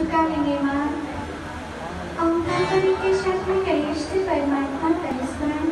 झुका लेंगे माँ। ओंकार ध्वनि के साथ में करिए श्री परमात्मा का स्मरण।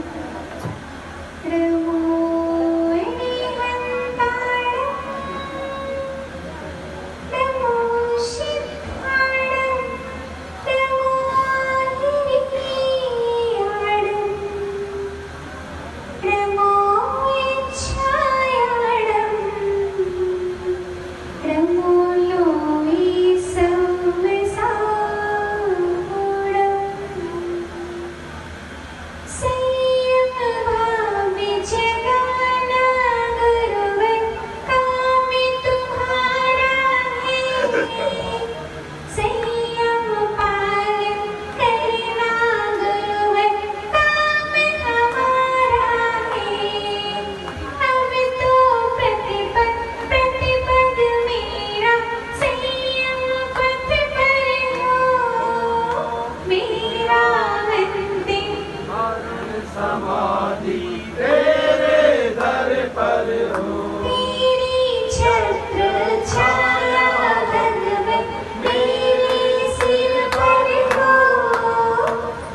समाधि तेरे दर पर हो, तेरी छत्र छाया भगवत मेरे सिर पर हो,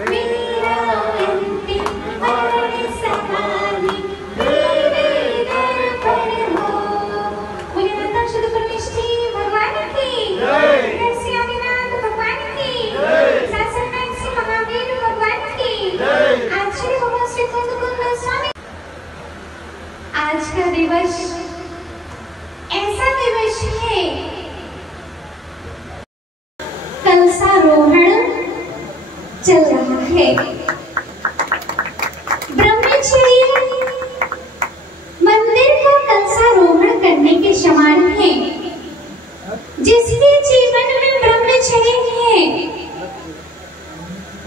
मेरा अंतिम मरण समाधि तेरे दर पर हो। बोले माता शुद्ध परमेष्ठी भगवान की जय, श्री आदिनाथ भगवान की जय, सासनाथ श्री महावीर भगवान की जय। आज का दिवस ऐसा दिवस है, कलशारोहण चल रहा है। ब्रह्मचर्य मंदिर का कलशारोहण करने के समान है। जिसके जीवन में ब्रह्मचर्य है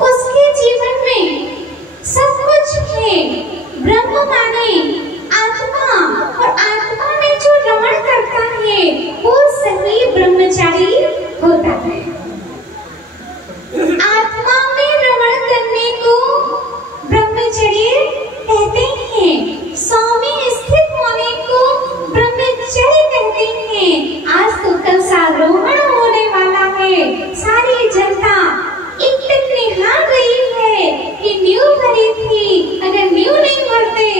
उसके जीवन में सब कुछ है। ब्रह्म माने आत्मा, और आत्मा में जो रमण करता है वो सही ब्रह्मचारी होता है। आत्मा में रमण करने को ब्रह्मचर्य कहते हैं। स्वामी स्थित होने को ब्रह्मचर्य कहते हैं। आज तो कलशारोहण होने वाला है। सारी जनता एकटक निहार रही है कि नींव भरी थी, अगर नींव नहीं भरते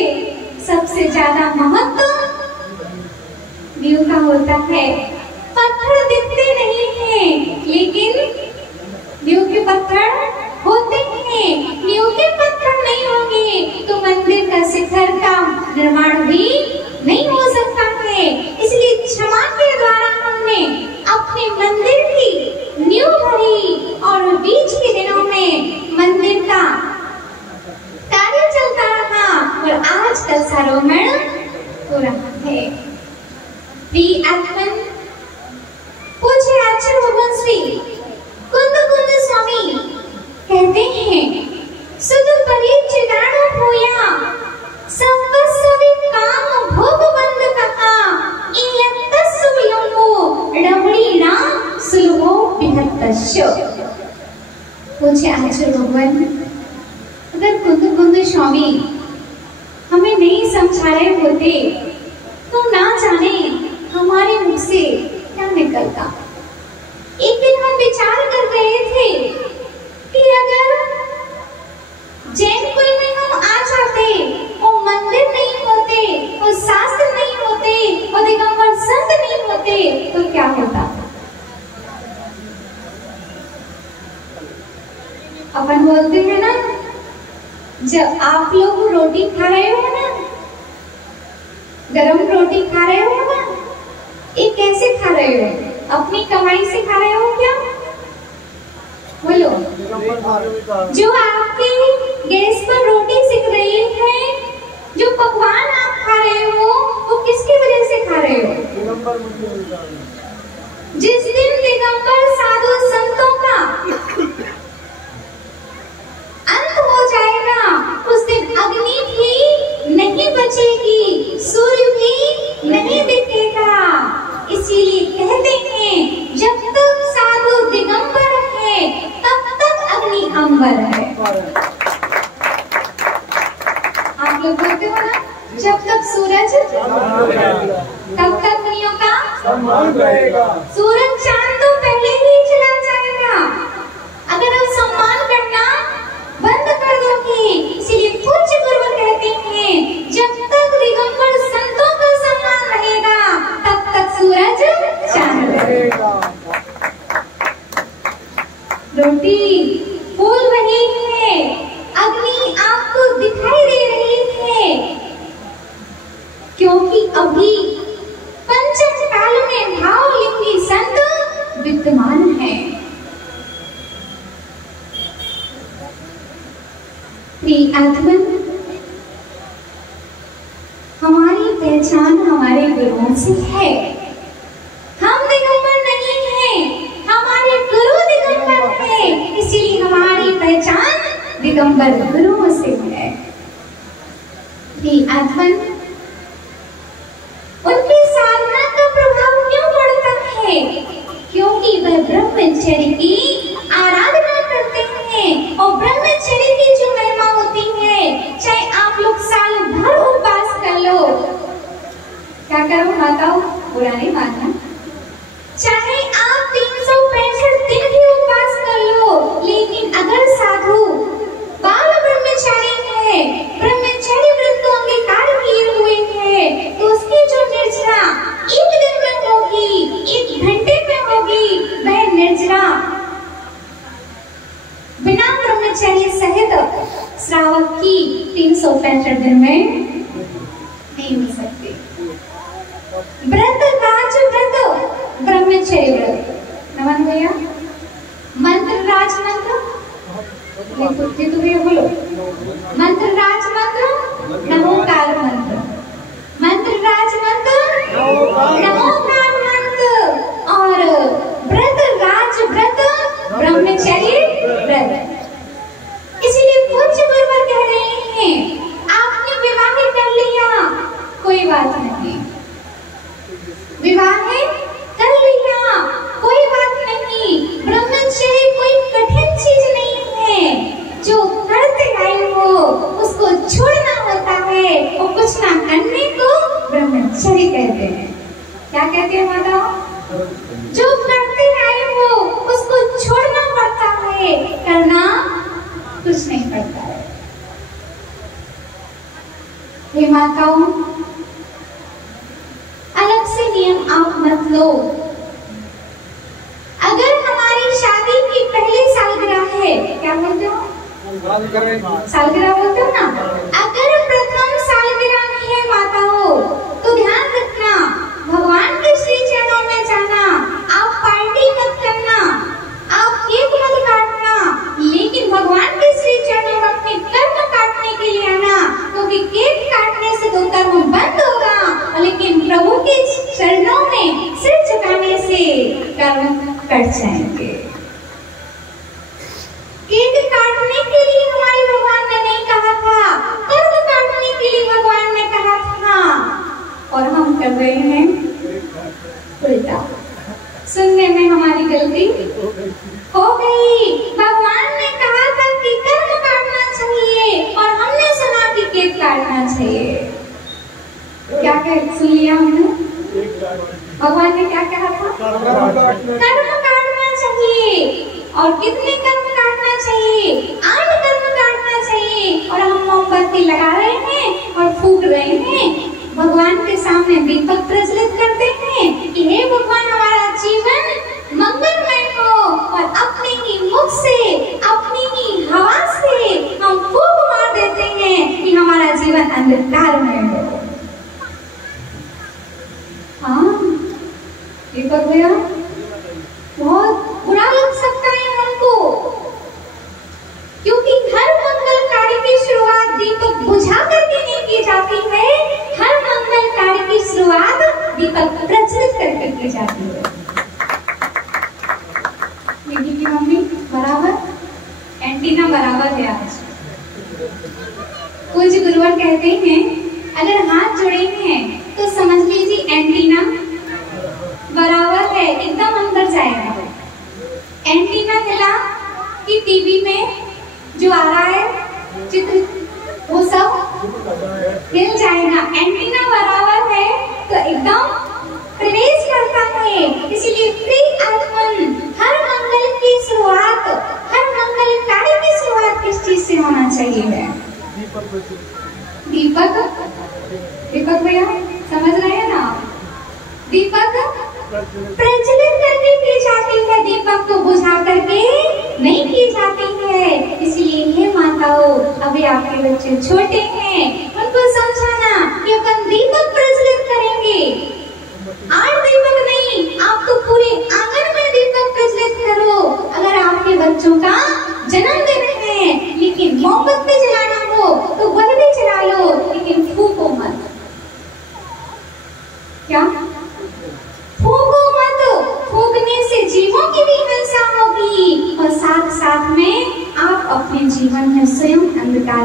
सबसे ज्यादा महत्व नींव का होता है। पत्थर दिखते नहीं हैं, लेकिन नींव के पत्थर होते हैं। नींव के पत्थर नहीं होंगे तो मंदिर का शिखर का निर्माण भी नहीं हो सकता है। इसलिए क्षमा के द्वारा हमने अपने मंदिर की नींव भरी और बीच के दिनों में मंदिर का कार्य चलता रहा और आज कलशारोहण हो रहा है। प्रिय आत्मन पूज्य आचार्य भगवान श्री कुंद कुंद स्वामी कहते हैं, सुध परिचिताणु भूया सर्वस्वी काम भोग बंद कहा इयत्तस्सुयंभो रमणीना सुलभो विहत्तस्य। पूज्य आचार्य भगवान अगर कुंद कुंद स्वामी हमें नहीं समझा रहे होते तो ना जाने हमारे मुख से क्या निकलता। एक दिन हम विचार कर रहे थे कि अगर जैन कुल में हम आ जाते और मंदिर नहीं होते और शास्त्र नहीं होते और दिगंबर संत नहीं होते तो क्या होता। अपन बोलते हैं ना, जब आप लोग रोटी खा रहे हो ना, गरम रोटी खा रहे हो ना, ये कैसे खा रहे हो? अपनी कमाई से खा रहे हो क्या? बोलो। जो आपके गैस पर रोटी सिक रही है, जो पकवान आप खा रहे हो, वो किसकी वजह से खा रहे हो? जिस दिन दिगंबर साधु संतों का अंत हो जाएगा उस दिन अग्नि भी नहीं बचेगी, सूर्य भी नहीं दिखेगा। इसीलिए कहते हैं जब तक साधु दिगंबर है तब तक अग्नि अंबर है। आप लोग बोलते हो ना, जब तक सूरज तब तक दुनिया का सम्मान रहेगा। सूरज चांद तो पहले ही चला जाएगा। रोटी फूल रही है, अग्नि आपको दिखाई दे रही है, क्योंकि अभी पंचम काल में भावलिंगी संत विद्यमान है। प्रिय आत्मन, हमारी पहचान हमारे गुरुओं से है। हम दिगंबर नहीं हैं, हमारे गुरु दिगंबर है, इसीलिए हमारी पहचान दिगंबर गुरुओं से है। आत्मन, उनकी साधना का प्रभाव क्यों पड़ता है? क्योंकि वह ब्रह्मचर्य की आराधना करते हैं, और ब्रह्मचर्य की जो महिमा होती है, चाहे आप लोग साल भर उपवास कर लो, क्या करो बताओ, बुरा नहीं मानना, चाहे आप 365 दिन भी उपवास कर लो, लेकिन अगर साधु बाल ब्रह्मचारी है, ब्रह्मचारी व्रत को अंगीकार किए हुए हैं, तो उसकी जो निर्जरा एक दिन में होगी, 1 घंटे में होगी, वह निर्जरा बिना ब्रह्मचर्य सहित श्रावक की 365 दिन में नहीं हो सकती। व्रत राज व्रत, ब्रह्मचर्य व्रत, नमन भैया, मंत्र राज मंत्र, ये तो भैया बोलो, मंत्र राज मंत्र, नमोकार मंत्र, मंत्र राज मंत्र, नमोकार मंत्र, और व्रत राज व्रत, ब्रह्मचर्य व्रत। इसीलिए पूज्य गुरुवर कह रहे हैं, आपने विवाह कर लिया, कोई बात नहीं, विवाह कर लिया, कोई बात नहीं, ब्रह्मचर्य कोई कठिन चीज नहीं है, जो करते आए हो उसको छोड़ना होता है, और कुछ ना करने को ब्रह्मचर्य कहते हैं। क्या कहते हैं माता? जो करते आए हो उसको छोड़ना पड़ता है, करना कुछ नहीं पड़ता है। हे माताओं, अलग से नियम आप मत लो। अगर हमारी शादी की पहली सालगिरह है, क्या बोलते हो? सालगिरह बोलते हो ना? अगर प्रथम सालगिरह है माताओं, तो ध्यान रखना, भगवान के श्री चरणों में जाना, आप पार्टी मत करना, आप केक मत काटना, लेकिन भगवान के श्री चरणों में अपने कर्म काटने के लिए आना, क्योंकि केक काटने से तो कर्म बंद होगा, लेकिन प्रभु के चरणों में सिर झुकाने से कर्म कट जाएंगे। केक काटने के लिए हमारे भगवान ने नहीं कहा था, कर्म काटने के लिए भगवान ने कहा था, और हम कर रहे हैं उल्टा। सुनने में हमारी गलती हो गई। भगवान ने कहा था कि कर्म काटना चाहिए, और हमने सुना कि केक काटना चाहिए। क्या कह सुन लिया हमने? भगवान ने क्या कहा था? कर्म काटना चाहिए, और कितने कर्म काटना चाहिए? 8 कर्म काटना चाहिए, और हम मोमबत्ती लगा रहे हैं और फूक रहे हैं, भगवान के सामने दीपक प्रज्वलित करते हैं कि हे भगवान, हमारा जीवन मंगलमय हो, और अपने ही मुख से, अपनी ही हवा से हम फूक मार देते हैं कि हमारा जीवन अंधकारमय हो। हाँ, दीपक भैया, बहुत बुरा लग सकता है हमको, क्योंकि हर मंगल कार्य की शुरुआत दीपक बुझा करके नहीं की जाती है, हर मंगल कार्य की शुरुआत दीपक प्रज्वलित करके की जाती है। दीदी की मम्मी बराबर, एंटीना बराबर है। आज कुछ गुरुवर कहते हैं, अगर हाथ जुड़े हैं तो समझ लीजिए एंटीना बराबर है, एकदम अंदर जाएगा। एंटीना हिला कि टीवी में जो आ रहा है चित्र, वो सब हिल जाएगा। एंटीना बराबर है तो एकदम प्रवेश करता है। इसलिए प्रिय आत्मन, हर मंगल की शुरुआत, हर मंगल कार्य की शुरुआत किस चीज से होना चाहिए? दीपक। दीपक भैया समझ रहे हैं ना? दीपक प्रज्वलित करके की जाती है, दीपक को बुझा करके नहीं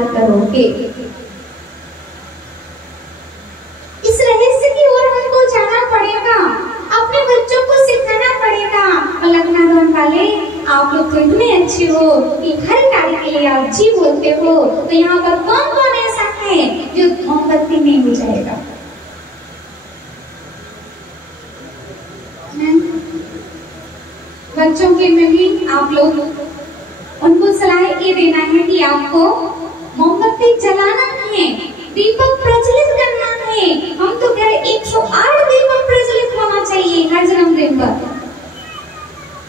स्वीकार करोगे। इस रहस्य की ओर हमको जाना पड़ेगा, अपने बच्चों को सिखाना पड़ेगा। और लखनऊ वाले, आप लोग तो इतने अच्छे हो कि हर कार्य के लिए आप जी बोलते हो, तो यहाँ पर कौन कौन ऐसा है जो मोमबत्ती नहीं बुझाएगा? बच्चों के में भी आप लोग उनको सलाह ये देना है कि आपको मोमबत्ती जलाना है, दीपक प्रज्वलित करना है। हम तो कह रहे 108 दीपक प्रज्वलित होना चाहिए हर जन्मदिन पर।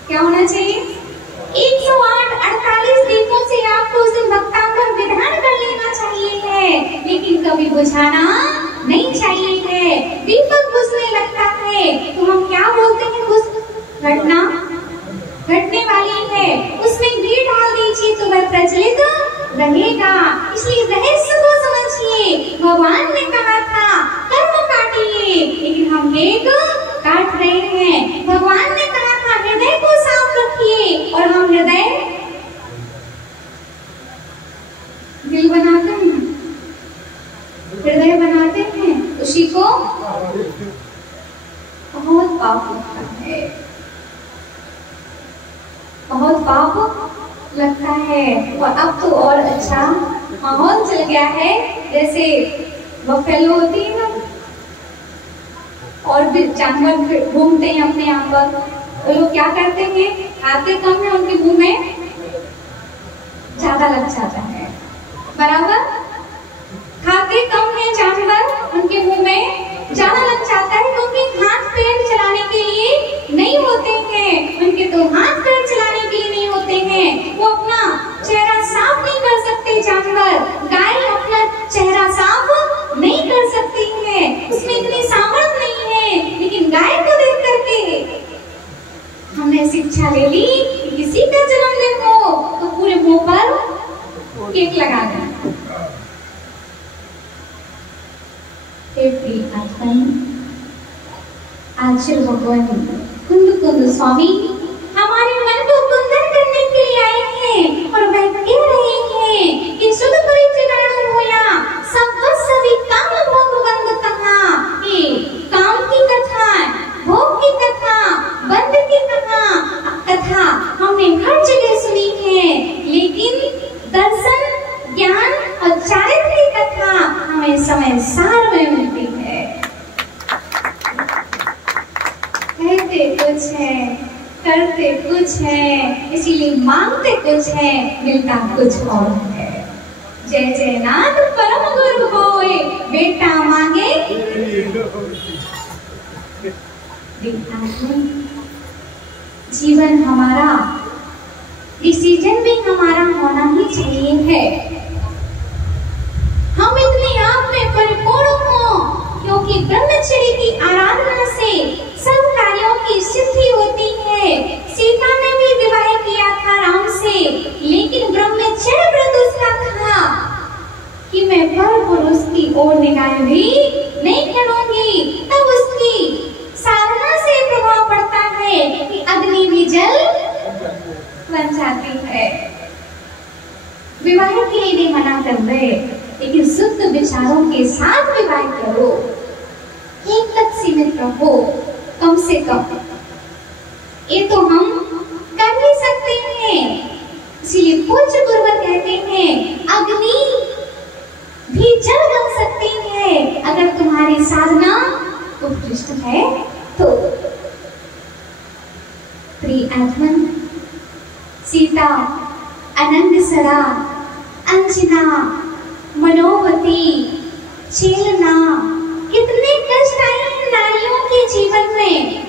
क्या होना चाहिए? 108 48 दीपों से आपको उस दिन भक्तांकर विधान कर लेना चाहिए है, लेकिन कभी बुझाना नहीं चाहिए है। दीपक बुझने लगता है तो हम क्या बोलते हैं? कुछ घटना घटने वाली है, उसमें घी डाल दीजिए तो वह प्रज्वलित रहेगा। इसलिए रहस्य को समझिए। भगवान ने कहा था कर्म काटिए, लेकिन हम एक काट रहे हैं। भगवान ने कहा था हृदय को साफ रखिए, और हम हृदय दिल बनाते हैं, हृदय बनाते हैं, उसी को बहुत पाप लगता है, बहुत पाप लगता है। और अब तो और अच्छा माहौल चल गया है, जैसे बफेलो होती है ना, और भी जानवर घूमते हैं अपने यहाँ पर, वो लोग क्या करते हैं? खाते कम है, उनके मुंह में ज्यादा लग जाता है। बराबर, खाते कम है जानवर, उनके मुंह में ज्यादा लग जाता है, क्योंकि हाथ पैर चलाने के लिए नहीं होते हैं। उनके तो हाथ पैर चलाने के लिए नहीं होते हैं, वो अपना चेहरा साफ नहीं कर सकते। जानवर, गाय अपना चेहरा साफ नहीं कर सकती है, उसमें इतनी सामर्थ्य नहीं है। लेकिन गाय को देख करके हमने शिक्षा ले ली, किसी का जन्मदिन हो तो पूरे मुंह पर केक लगा दें। आचार्य भगवान कुंद कुंद स्वामी हमारे मन को कुंदन करने के लिए आए हैं, और वह कह रहे हैं कि शुद्ध परिचय होया सब सभी काम भोग बंद कथा, काम की कथा, भोग की कथा, बंद की कथा हमने हर जगह सुनी है, लेकिन दर्शन, ज्ञान और चारित्र की कथा हमें समय सार में मिलती है। कहते कुछ है, करते कुछ है, इसीलिए मांगते कुछ है, मिलता कुछ और है। जय जय नाथ परम गुरु होए, बेटा मांगे जीवन हमारा डिसीजन भी हमारा होना ही चाहिए है। हम इतने आप में परिपूर्ण हो, क्योंकि ब्रह्मचर्य की आराधना से सब कार्यों की सिद्धि होती है। सीता ने भी विवाह किया था राम से, लेकिन ब्रह्मचर्य व्रत उसका था कि मैं पर पुरुष की ओर निगाह भी नहीं करूंगी। तब उसकी साधना से प्रभाव पड़ता है कि अग्नि भी जल बन जाती है। विवाह के लिए भी मना कर रहे, लेकिन शुद्ध विचारों के साथ विवाह करो, एक तक सीमित रहो कम से कम। ये तो हम कर ही सकते हैं। इसलिए पूज्य गुरुवर कहते हैं अग्नि भी जल बन सकती है अगर तुम्हारी साधना उत्कृष्ट है तो। प्रियतम सीता, अनंगसरा, अंजना, मनोवती, चेलना, कितने कष्ट आए हैं नारियों के जीवन में,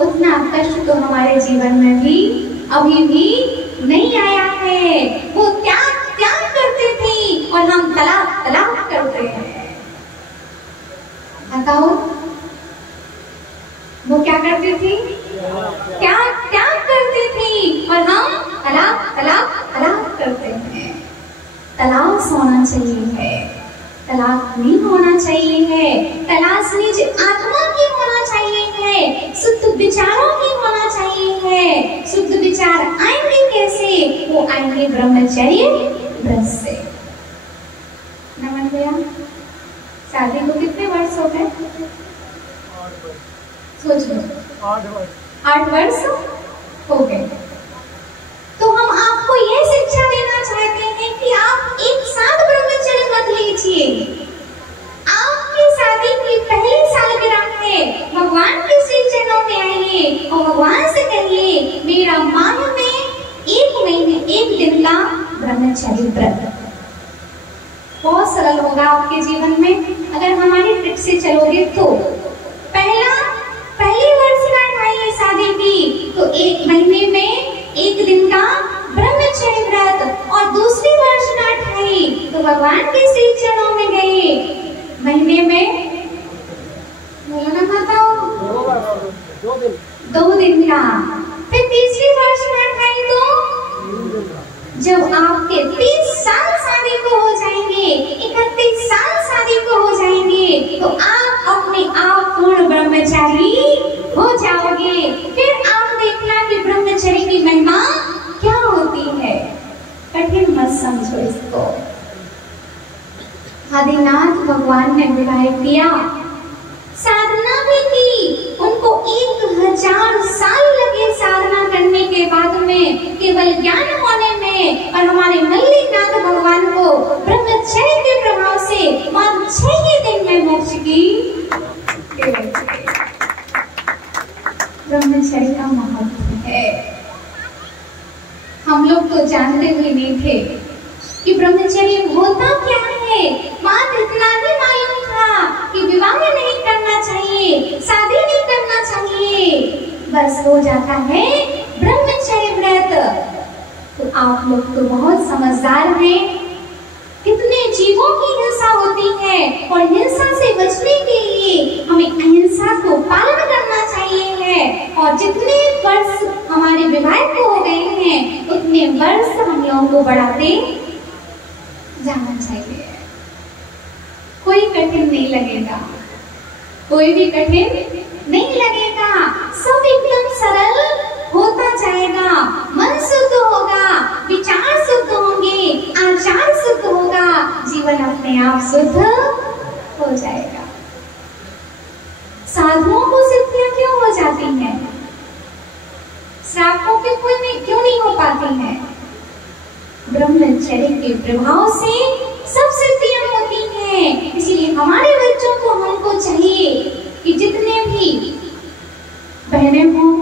उतना कष्ट तो हमारे जीवन में भी अभी भी नहीं आया है। वो त्याग त्याग करते थे और हम तलाक तलाक करते हैं। बताओ वो क्या करते थे? त्याग त्याग करते थे और हम तलाक तलाक तलाक करते हैं। तलाक होना चाहिए है, तलाक नहीं होना चाहिए है। तलाश निज आत्मा की होना चाहिए है, शुद्ध विचारों की होना चाहिए है। शुद्ध विचार आएंगे कैसे? वो आएंगे ब्रह्मचर्य व्रत से। शादी को कितने वर्ष हो गए? सोच लो। 8 वर्ष हो गए। तो हम आपको यह शिक्षा देना चाहते हैं कि आप एक साथ ब्रह्मचर्य मत लीजिए। आपकी शादी की पहली सालगिरह है, भगवान के श्री चरणों में आइए और भगवान से कहिए मेरा माह में 1 महीने 1 दिन का ब्रह्मचर्य व्रत। बहुत सरल होगा आपके जीवन में अगर हमारी ट्रिक से चलोगे तो। पहली वर्षगांठ आई है शादी की तो 1 महीने में 1 दिन का ब्रह्मचर्य व्रत, और दूसरी वर्षगांठ आई तो भगवान के श्री चरणों में गए महीने में, बोलो ना बताओ, 2 दिन का। फिर तीसरी वर्षगांठ आई तो जब आपके 30 साल शादी को हो जाएंगे, 31 साल शादी को हो जाएंगे, तो आप अपने आप पूर्ण ब्रह्मचारी हो जाओगे। फिर आप देखना कि ब्रह्मचर्य की महिमा क्या होती है। कठिन मत समझो इसको। आदिनाथ भगवान ने विवाह किया, साधना भी की, उनको 1000 साल लगे साधना करने के बाद में केवल ज्ञान होने में, और हमारे मल्लिनाथ भगवान को ब्रह्मचर्य के प्रभाव से मात्र 6 ही दिन में मोक्ष की। ब्रह्मचर्य का महत्व है, हम लोग तो जानते भी नहीं थे कि ब्रह्मचर्य होता क्या है। मात्र इतना ही मालूम था कि विवाह नहीं करना चाहिए, शादी नहीं करना चाहिए, बस हो जाता है ब्रह्मचर्य व्रत। तो आप लोग तो बहुत समझदार हैं। कितने जीवों की हिंसा होती है, और हिंसा से बचने के लिए हमें अहिंसा को पालन करना चाहिए है। और जितने वर्ष हमारे विवाह को हो गए हैं उतने वर्ष हम लोगों को बढ़ाते जाना चाहिए। कोई कठिन नहीं लगेगा, कोई भी कठिन नहीं लगेगा, सब एकदम सरल होता जाएगा। मन शुद्ध होगा, विचार शुद्ध होंगे, आचार शुद्ध होगा, जीवन अपने आप शुद्ध हो जाएगा। साधुओं को सिद्धियां क्यों हो जाती हैं? श्रापों के क्यों नहीं हो पाती हैं? ब्रह्मचर्य के प्रभाव से सब सिद्धियां होती हैं। इसलिए हमारे बच्चों को हमको चाहिए कि जितने भी बहनें हों,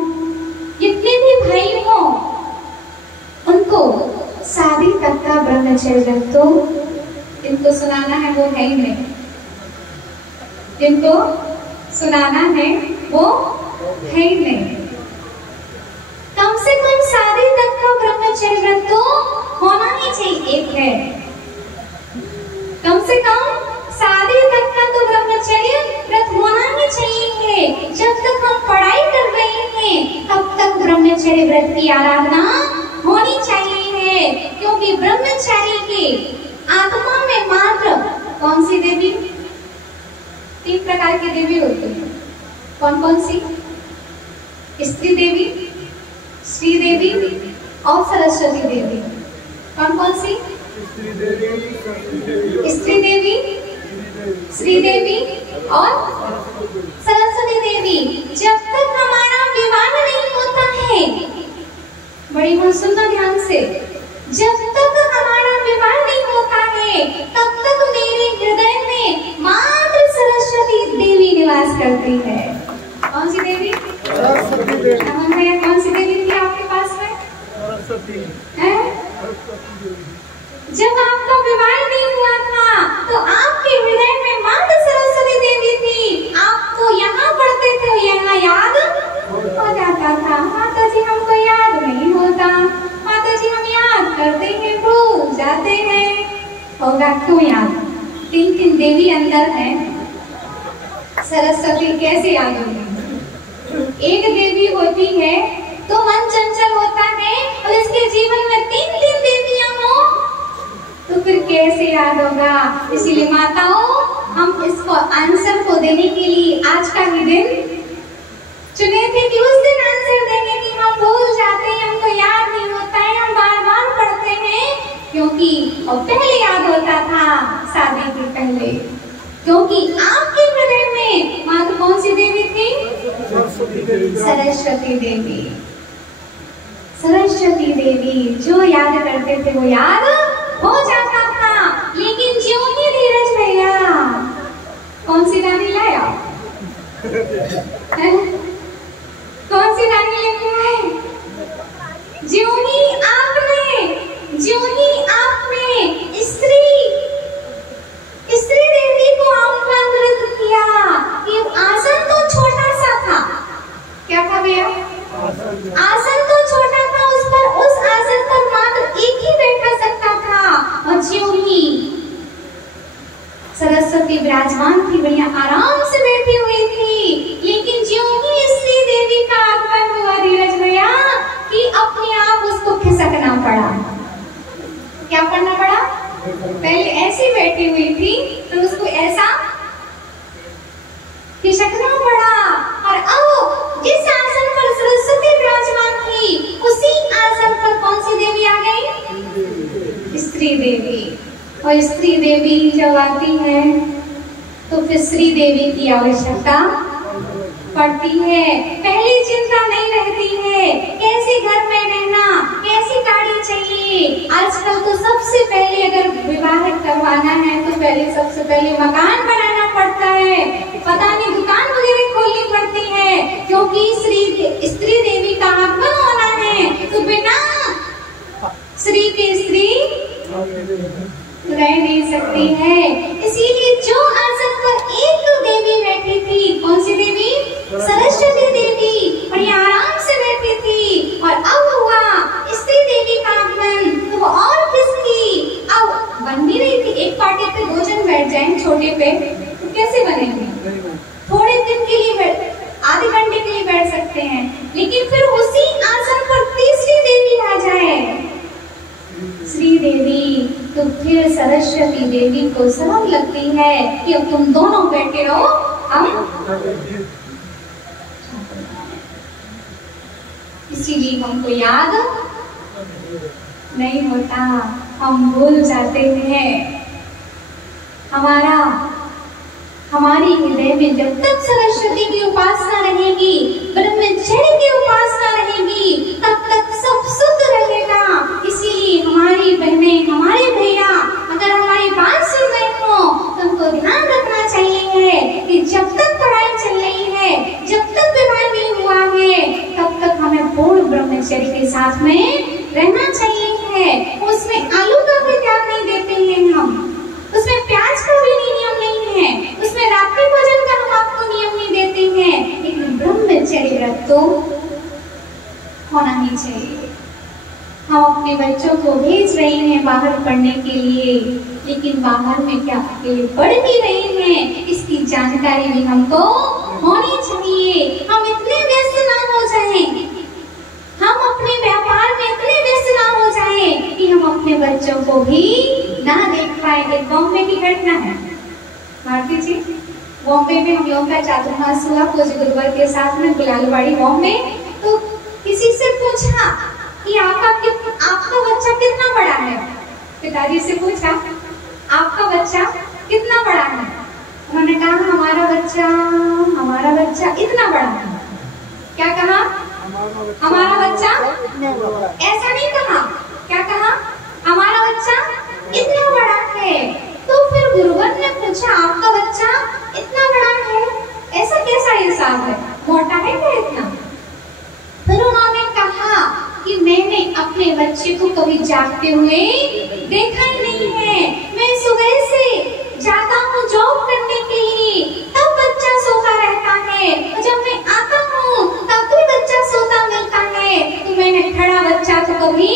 जितने भी भाई हों, उनको शादी तक का ब्रह्मचर्य तो इनको सुनाना है, वो है ही नहीं। जिनको सुनाना है वो है ही नहीं। कम से कम शादी तक का ब्रह्मचर्य व्रत तो होना ही चाहिए। एक है कम से कम शादी तक का तो ब्रह्मचर्य व्रत होना ही चाहिए। जब तक हम पढ़ाई कर रहे हैं तब तक ब्रह्मचर्य व्रत की आराधना होनी चाहिए, क्योंकि ब्रह्मचारी के आत्मा में मात्र कौन सी देवी? 3 प्रकार की देवी होती है। कौन कौन सी? स्त्री देवी, श्री देवी और सरस्वती देवी। कौन कौन सी? स्त्री देवी, श्री देवी और सरस्वती देवी। जब तक हमारा विवाह नहीं होता है, बड़ी बात सुनना ध्यान से, जब तक हमारा विवाह नहीं होता है तब तक मेरे हृदय में मात्र सरस्वती देवी निवास करती है। कौन सी देवी? सरस्वती देवी। कौन सी देवी थी आपके पास में? सरस्वती है। जब आपका विवाह नहीं हुआ था तो आपके हृदय में मात्र सरस्वती देवी थी। आपको यहाँ पढ़ते थे, यहाँ याद हो जाता था। माता जी हमको याद नहीं होता, माता जी हम याद करते हैं भूल जाते हैं। होगा क्यों याद? 3 देवी अंदर है, सरस्वती कैसे याद होगी? एक देवी होती है तो मन चंचल होता है, और इसके जीवन में 3 देवियां हो तो फिर कैसे याद होगा? इसीलिए माताओं, हम इसको आंसर को देने के लिए आज का ही दिन चुने थे कि उस दिन आंसर देंगे कि हम भूल जाते हैं, हमको याद नहीं होता है, हम बार-बार पढ़ते हैं, क्योंकि और पहले याद होता था शादी के पहले। क्योंकि आपके हृदय में मात्र कौन सी देवी थी? सरस्वती देवी। सरस्वती देवी जो याद करते थे वो याद हो जाता था। लेकिन ज्यों ही धीरज भैया कौन सी रानी लाया? कौन सी रानी लेके आए? ज्यों ही आपने स्त्री देवी को आमंत्रित किया। ये आसन तो छोटा सा था। क्या था भैया? आसन तो छोटा था, उस आसन पर मात्र एक ही बैठा सकता था। और ज्यों ही सरस्वती विराजमान थी, भैया आराम से बैठी हुई थी। लेकिन ज्यों ही स्त्री देवी का आगमन हुआ धीरज भैया कि अपने आप उसको खिसकना पड़ा। क्या करना पड़ा? पहले ऐसी बैठी हुई थी तो उसको ऐसा खिसकना पड़ा। और अब जिस आसन पर सरस्वती विराजमान थी उसी आसन पर कौन सी देवी आ गई? स्त्री देवी। और स्त्री देवी जब आती है तो फिर स्त्री देवी की आवश्यकता पड़ती है। पहली चिंता नहीं रहती है कैसे घर में रहना, कैसी गाड़ी चाहिए। आजकल तो सबसे पहले अगर विवाह करवाना है तो सबसे पहले मकान बनाना पड़ता है, पता नहीं दुकान वगैरह खोलनी पड़ती है, क्योंकि स्त्री देवी का आगमन होना है। तो बिना स्त्री के स्त्री रह नहीं सकती है। इसीलिए जो आसन पर एक देवी बैठी थी, कौन सी देवी? सरस्वती देवी, और ये आराम से बैठी थी। और अब हुआ स्त्री देवी का आगमन, तो वो और किसकी अब बन भी रही थी। एक पार्टी पे दो जन बैठ जाएं छोटे पे तो कैसे बनेंगे? थोड़े दिन के लिए आधे घंटे के लिए बैठ सकते हैं, लेकिन फिर उसी आसन पर तीसरी देवी आ जाए, श्री देवी, तो फिर सरस्वती देवी को शर्म लगती है कि अब तुम दोनों बैठे रहो, इसीलिए हमको याद नहीं होता, हम भूल जाते हैं। हमारी हृदय में जब तक सरस्वती की उपासना रहेगी, ब्रह्मचर्य की उपासना रहेगी, तब तक सब शुद्ध रहेगा। इसीलिए हमारी बहनें, हमारे भैया अगर हमारी बात सुन रहे हो तो हमको ध्यान रखना चाहिए कि जब तक पढ़ाई चल रही है, जब तक विवाह नहीं हुआ है, तब तक हमें पूर्ण ब्रह्मचर्य के साथ में रहना चाहिए है। उसमें आलू का भी त्याग नहीं देते हैं हम, उसमें प्याज का भी नियम नहीं है, उसमें रात्रि भोजन का हम आपको नियम नहीं देते हैं, लेकिन ब्रह्मचर्य व्रत तो होना ही चाहिए। हम अपने बच्चों को भेज रहे हैं बाहर पढ़ने के लिए, लेकिन बाहर में क्या अकेले पढ़ भी रहे हैं, इसकी जानकारी भी हमको होनी चाहिए। हम इतने व्यस्त ना हो जाएं, हम अपने व्यापार में इतने व्यस्त ना हो जाएं कि हम अपने बच्चों को भी ना देख पाए। एक बॉम्बे की घटना है भारती जी, बॉम्बे में हम लोगों का चातुर्मास हुआ पूज्य गुरुवर के साथ में गुलालवाड़ी बॉम्बे। तो किसी से पूछा कि आपका बच्चा कितना बड़ा है, पिताजी से पूछा आपका बच्चा कितना बड़ा है, उन्होंने कहा हमारा बच्चा इतना बड़ा है। क्या कहा? हमारा बच्चा, ऐसा नहीं कहा, क्या कहा? हमारा बच्चा इतना बड़ा है। तो फिर गुरुवर ने पूछा आपका बच्चा इतना बड़ा है, ऐसा कैसा हिसाब है, मोटा है क्या इतना? फिर उन्होंने कहा कि मैंने अपने बच्चे को कभी जागते हुए देखा ही नहीं है। मैं सुबह से जाता हूँ जॉब करने के लिए, तब बच्चा सोता रहता है, और जब मैं आता हूँ तब भी बच्चा सोता मिलता है। तो मैंने खड़ा बच्चा तो कभी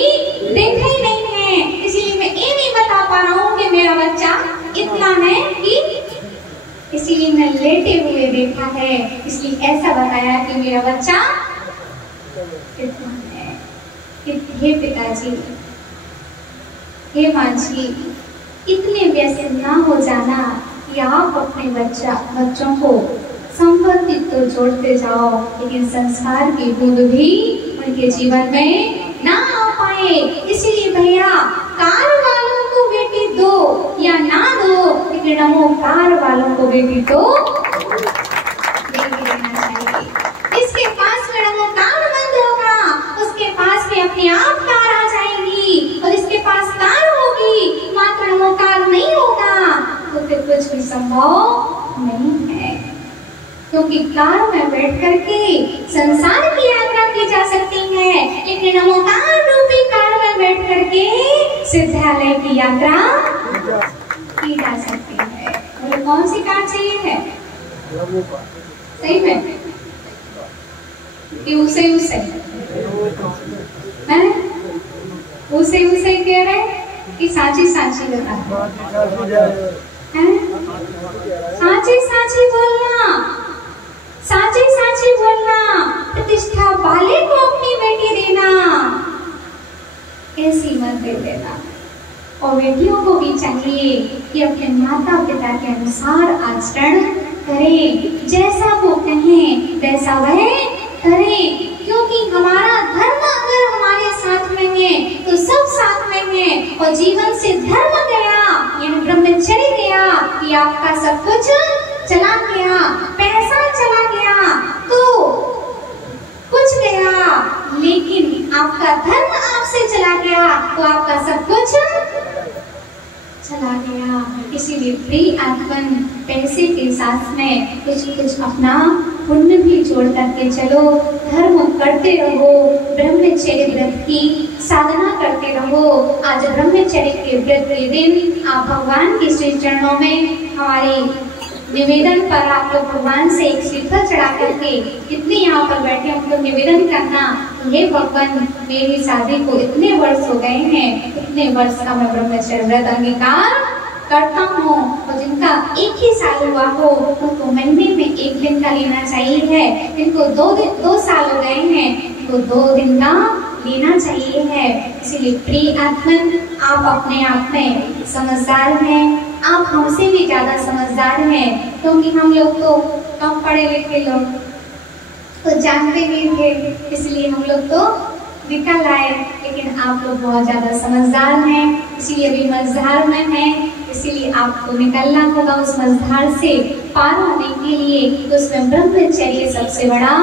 देखा ही नहीं है, इसलिए मैं ये नहीं बता पा रहा हूँ कि मेरा बच्चा इतना है कि, इसीलिए मैं लेटे हुए देखा है, इसलिए ऐसा बताया कि मेरा बच्चा इतना है। हे पिताजी, हे माँ जी, इतने व्यस्त ना हो जाना कि आप अपने बच्चों को संबंधित तो जोड़ते जाओ, लेकिन संस्कार की बूंद भी उनके जीवन में ना आ पाए। इसीलिए भैया कार वालों को बेटी दो या ना दो, लेकिन वो कार वालों को बेटी तो दे ही देना चाहिए। इसके पास में नमोकार बंद होगा, उसके पास में अपने आप कार आ जाएगी, और इसके पास कार होगी मात्र नमोकार नहीं होगा तो फिर कुछ भी संभव नहीं है। क्योंकि कार में बैठ करके संसार की यात्रा की जा सकती है, लेकिन नमोकार रूपी कार में बैठ करके सिद्धालय की यात्रा की जा सकती है। और कौन सी कार चाहिए है? सही में कि उसे कह रहे कि साची साची बता, साची साची बोलना, साची साची बोलना, प्रतिष्ठा वाले को अपनी बेटी देना, ऐसी मत दे देना। और बेटियों को भी चाहिए कि अपने माता पिता के अनुसार आचरण करें, जैसा वो कहें वैसा वह करें। क्योंकि हमारा धर्म अगर हमारे साथ में है तो सब साथ में है, और जीवन से धर्म गया यानी ब्रह्मचर्य गया कि आपका सब कुछ चला गया, पैसा चला गया तो कुछ गया, लेकिन आपका धर्म आपसे चला गया तो आपका सब कुछ चला गया। इसीलिए प्रिय आत्मन पैसे के साथ में कुछ अपना पुण्य भी जोड़ करके चलो, धर्म करते रहो, ब्रह्मचर्य व्रत की साधना करते रहो। आज ब्रह्मचर्य के व्रत के दिन आप भगवान के श्री चरणों में हमारे निवेदन पर आप लोग भगवान से एक श्रीफल चढ़ा करके कितने यहाँ पर बैठे हम लोग निवेदन करना, हे भगवान मेरी शादी को इतने वर्ष हो गए हैं, इतने वर्ष का मैं ब्रह्मचर्य व्रत अंगीकार करता हूँ, और जिनका एक ही साल हुआ हो उनको महीने में एक दिन का लेना चाहिए है, जिनको 2 साल हो गए हैं तो 2 दिन का लेना चाहिए है। इसीलिए प्रिय आत्मन आप अपने आप में समझदार हैं, आप हमसे भी ज्यादा समझदार हैं, क्योंकि हम लोग तो कम पढ़े लिखे लोग तो जानते नहीं थे, इसलिए हम लोग तो निकल आए, लेकिन आप लोग बहुत ज्यादा समझदार हैं, इसीलिए अभी मझधार में हैं, इसीलिए आपको निकलना होगा उस मझधार से पार होने के लिए। तो उसमें ब्रह्मचर्य सबसे बड़ा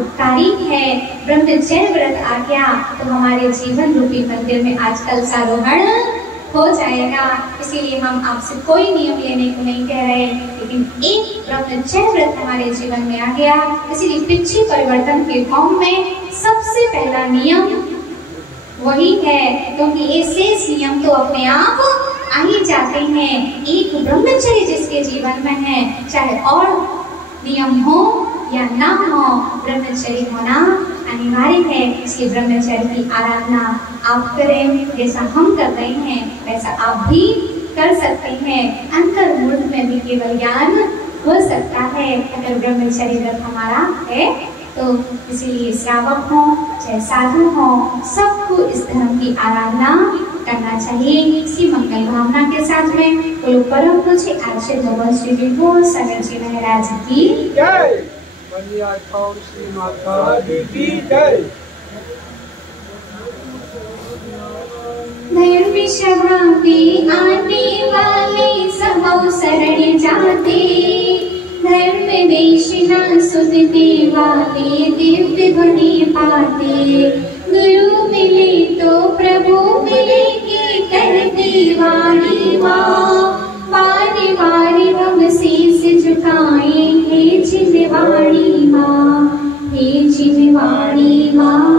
उपकारी है। ब्रह्मचर्य व्रत आ गया तो हमारे जीवन रूपी मंदिर में आजकल सारोहण हो जाएगा। इसीलिए हम आपसे कोई नियम लेने को नहीं कह रहे, लेकिन एक ब्रह्मचर्य व्रत हमारे जीवन में आ गया। इसीलिए पृथ्वी परिवर्तन के फॉर्म में सबसे पहला नियम वही है, क्योंकि ये शेष नियम तो अपने आप आ ही जाते हैं। एक ब्रह्मचर्य जिसके जीवन में है, चाहे और नियम हो या ना हो, ब्रह्मचर्य होना अनिवार्य है। इसलिए ब्रह्मचर्य की आराधना आप करें, जैसा हम कर रहे हैं वैसा आप भी कर सकते हैं। अंतर्मुख में भी केवल ज्ञान हो सकता है अगर ब्रह्मचर्य व्रत हमारा है तो। इसीलिए श्रावक हो चाहे साधु हो, सबको इस धर्म की आराधना करना चाहिए। इसी मंगल भावना के साथ में गुरु परम पूज्य आचार्य भगवान श्री विभू सागर जी महाराज की जय। श्री माता की जय। धर्म सभा में आने वाले सब शरण जाते, धर्म देशना सुनने वाले दिव्य ध्वनि पाते। गुरु मिले तो प्रभु मिले के कहती वाणी माँ, बारी बारी हम शीश झुकाएं हे जिनवाणी माँ, हे जिनवाणी माँ।